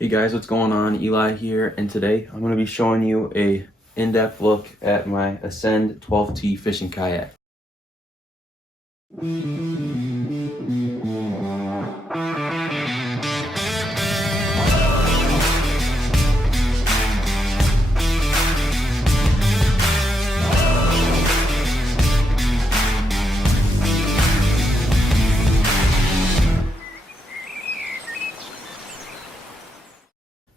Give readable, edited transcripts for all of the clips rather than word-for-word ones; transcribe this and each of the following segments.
Hey guys, what's going on? Eli here, and today I'm going to be showing you a in-depth look at my Ascend 12T fishing kayak.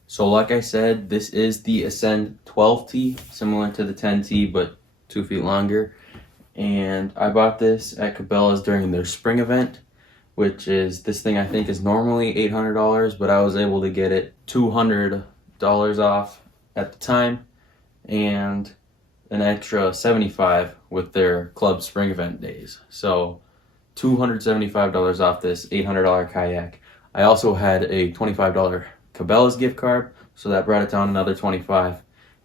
So like I said, this is the Ascend 12T, similar to the 10T, but 2 feet longer. And I bought this at Cabela's during their spring event, which is, this thing I think is normally $800, but I was able to get it $200 off at the time, and an extra $75 with their club spring event days. So $275 off this $800 kayak. I also had a $25 Cabela's gift card, so that brought it down another $25.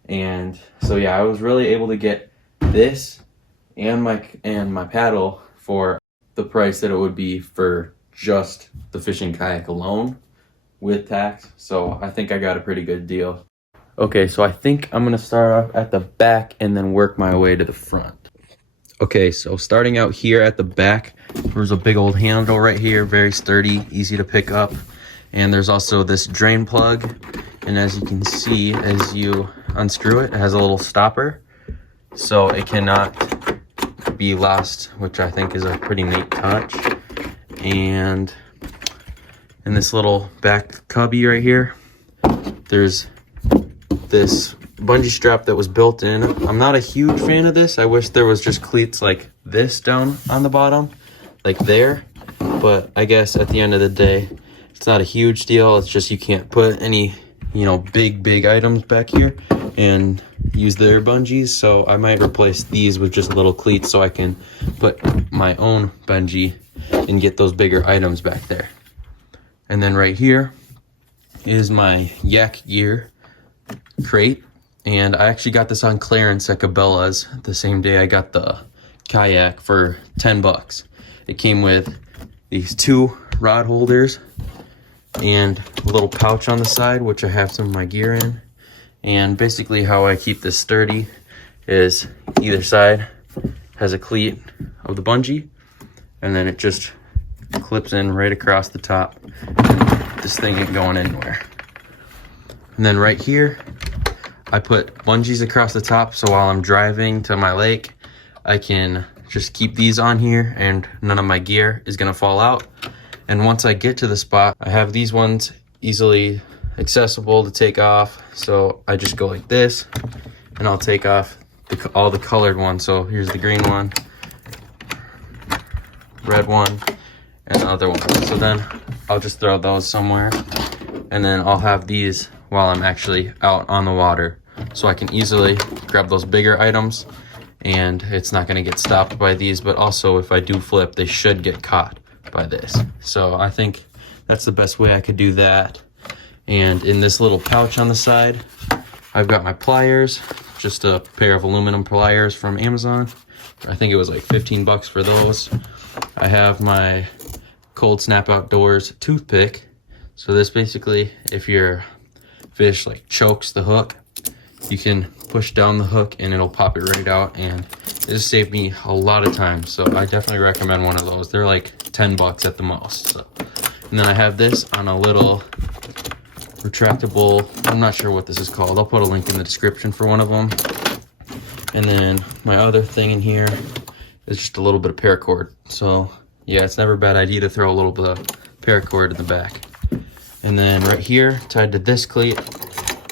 And so yeah, I was really able to get this and my paddle for the price that it would be for just the fishing kayak alone with tax. So I think I got a pretty good deal. Okay, so I think I'm gonna start off at the back and then work my way to the front. Okay, so starting out here at the back, there's a big old handle right here, very sturdy, easy to pick up. And there's also this drain plug, and as you can see, as you unscrew it, it has a little stopper, so it cannot be lost, which I think is a pretty neat touch. And in this little back cubby right here, there's this bungee strap that was built in. I'm not a huge fan of this. I wish there was just cleats like this down on the bottom, like there, but I guess at the end of the day, it's not a huge deal. It's just you can't put any, big items back here and use their bungees. So I might replace these with just little cleats so I can put my own bungee and get those bigger items back there. And then right here is my YakGear Crate. And I actually got this on clearance at Cabela's the same day I got the kayak for $10. It came with these 2 rod holders and a little pouch on the side, which I have some of my gear in. And basically how I keep this sturdy is either side has a cleat of the bungee, and then it just clips in right across the top. This thing ain't going anywhere. And then right here, I put bungees across the top, so while I'm driving to my lake, I can just keep these on here and none of my gear is gonna fall out. And once I get to the spot, I have these ones easily accessible to take off. So I just go like this, and I'll take off all the colored ones. So here's the green one, red one, and the other one. So then I'll just throw those somewhere, and then I'll have these while I'm actually out on the water. So I can easily grab those bigger items, and it's not gonna get stopped by these, but also if I do flip, they should get caught by this. So I think that's the best way I could do that. And in this little pouch on the side, I've got my pliers, just a pair of aluminum pliers from Amazon. I think it was like 15 bucks for those. I have my Cold Snap Outdoors ToothPick. So this basically, if your fish like chokes the hook, you can push down the hook and it'll pop it right out, and it just saved me a lot of time. So I definitely recommend one of those. They're like 10 bucks at the most. So. And then I have this on a little retractable, I'm not sure what this is called. I'll put a link in the description for one of them. And then my other thing in here is just a little bit of paracord. So yeah, it's never a bad idea to throw a little bit of paracord in the back. And then right here, tied to this cleat,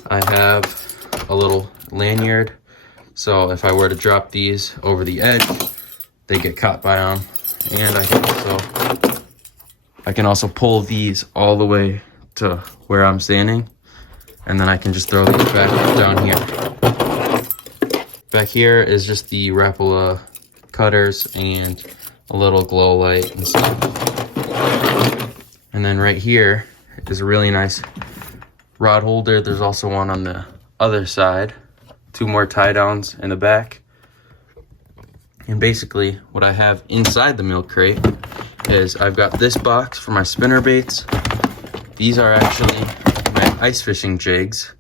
I have a little lanyard. So if I were to drop these over the edge, they get caught by them. And I can also pull these all the way to where I'm standing, and then I can just throw these back down here. Back here is just the Rapala cutters and a little glow light and stuff. And then right here is a really nice rod holder. There's also one on the other side, 2 more tie downs in the back. And basically what I have inside the milk crate is I've got this box for my spinner baits. These are actually my ice fishing jigs.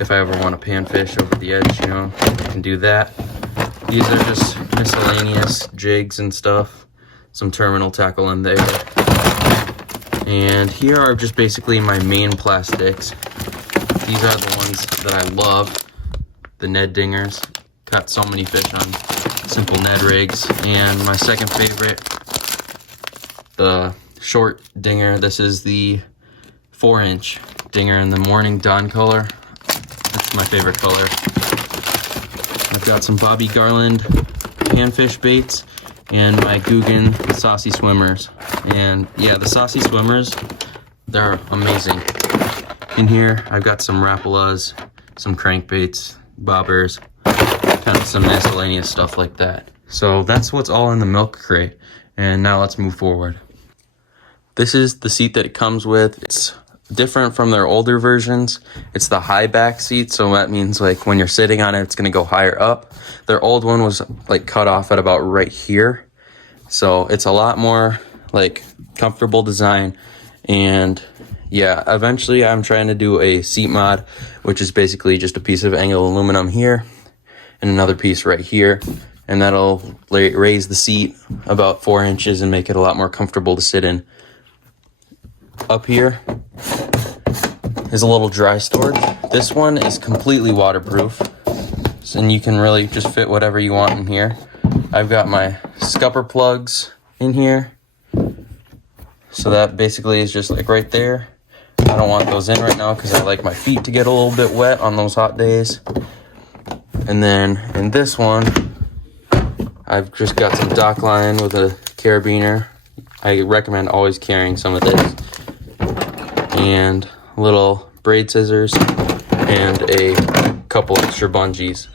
If I ever want to panfish over the edge, you know, I can do that. These are just miscellaneous jigs and stuff. Some terminal tackle in there. And here are just basically my main plastics. These are the ones that I love. The Ned dingers. Caught so many fish on simple Ned rigs. And my second favorite, the short dinger. This is the 4-inch dinger in the morning dawn color. That's my favorite color. I've got some Bobby Garland panfish baits and my Guggen Saucy Swimmers. And yeah, the Saucy Swimmers, they're amazing. In here, I've got some Rapalas, some crankbaits, bobbers, kind of some miscellaneous stuff like that. So that's what's all in the milk crate. And now let's move forward. This is the seat that it comes with. It's different from their older versions. It's the high back seat, so that means like when you're sitting on it, it's gonna go higher up. Their old one was like cut off at about right here. So it's a lot more like comfortable design. And yeah, eventually I'm trying to do a seat mod, which is basically just a piece of angled aluminum here and another piece right here. And that'll raise the seat about 4 inches and make it a lot more comfortable to sit in. Up here is a little dry storage. This one is completely waterproof, and you can really just fit whatever you want in here. I've got my scupper plugs in here, so that basically is just like right there. I don't want those in right now because I like my feet to get a little bit wet on those hot days. And then in this one, I've just got some dock line with a carabiner. I recommend always carrying some of this. And little braid scissors and a couple extra bungees.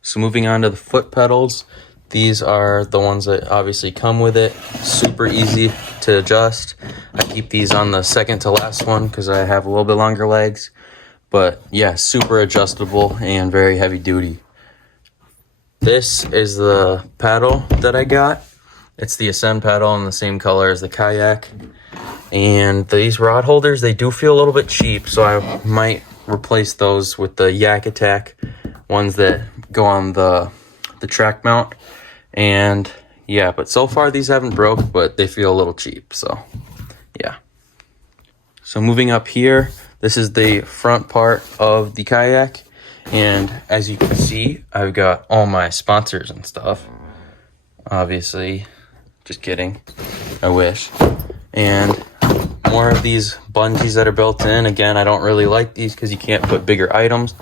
So moving on to the foot pedals, these are the ones that obviously come with it. Super easy to adjust. I keep these on the second to last one because I have a little bit longer legs. But yeah, super adjustable and very heavy duty. This is the paddle that I got. It's the Ascend paddle in the same color as the Kayak. And these rod holders, they do feel a little bit cheap, so I might replace those with the Yak Attack ones that go on the track mount. And yeah, but so far these haven't broke, but they feel a little cheap, so yeah. So moving up here, this is the front part of the Kayak. And as you can see, I've got all my sponsors and stuff. Obviously. Just kidding. I wish. And more of these bungees that are built in. Again, I don't really like these because you can't put bigger items,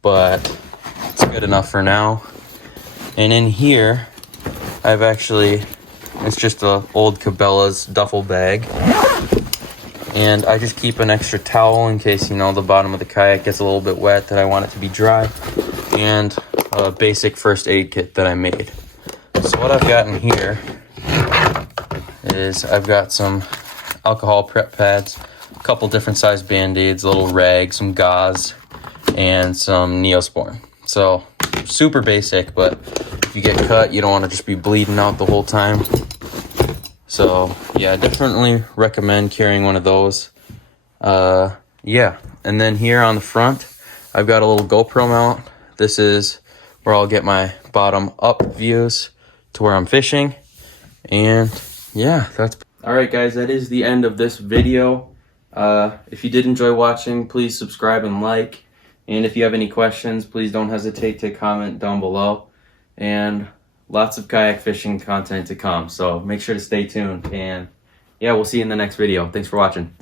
but it's good enough for now. And in here, it's just an old Cabela's duffel bag. And I just keep an extra towel in case, you know, the bottom of the Kayak gets a little bit wet, that I want it to be dry. And a basic first aid kit that I made. So what I've got in here is I've got some alcohol prep pads, a couple different size band-aids, a little rag, some gauze, and some Neosporin. So super basic, but if you get cut, you don't want to just be bleeding out the whole time. So yeah, I definitely recommend carrying one of those. Yeah, and then here on the front, I've got a little GoPro mount. This is where I'll get my bottom up views to where I'm fishing. And yeah, that's all right, guys. That is the end of this video. If you did enjoy watching, please subscribe and like. And if you have any questions, please don't hesitate to comment down below. And lots of kayak fishing content to come, so make sure to stay tuned. And yeah, we'll see you in the next video. Thanks for watching.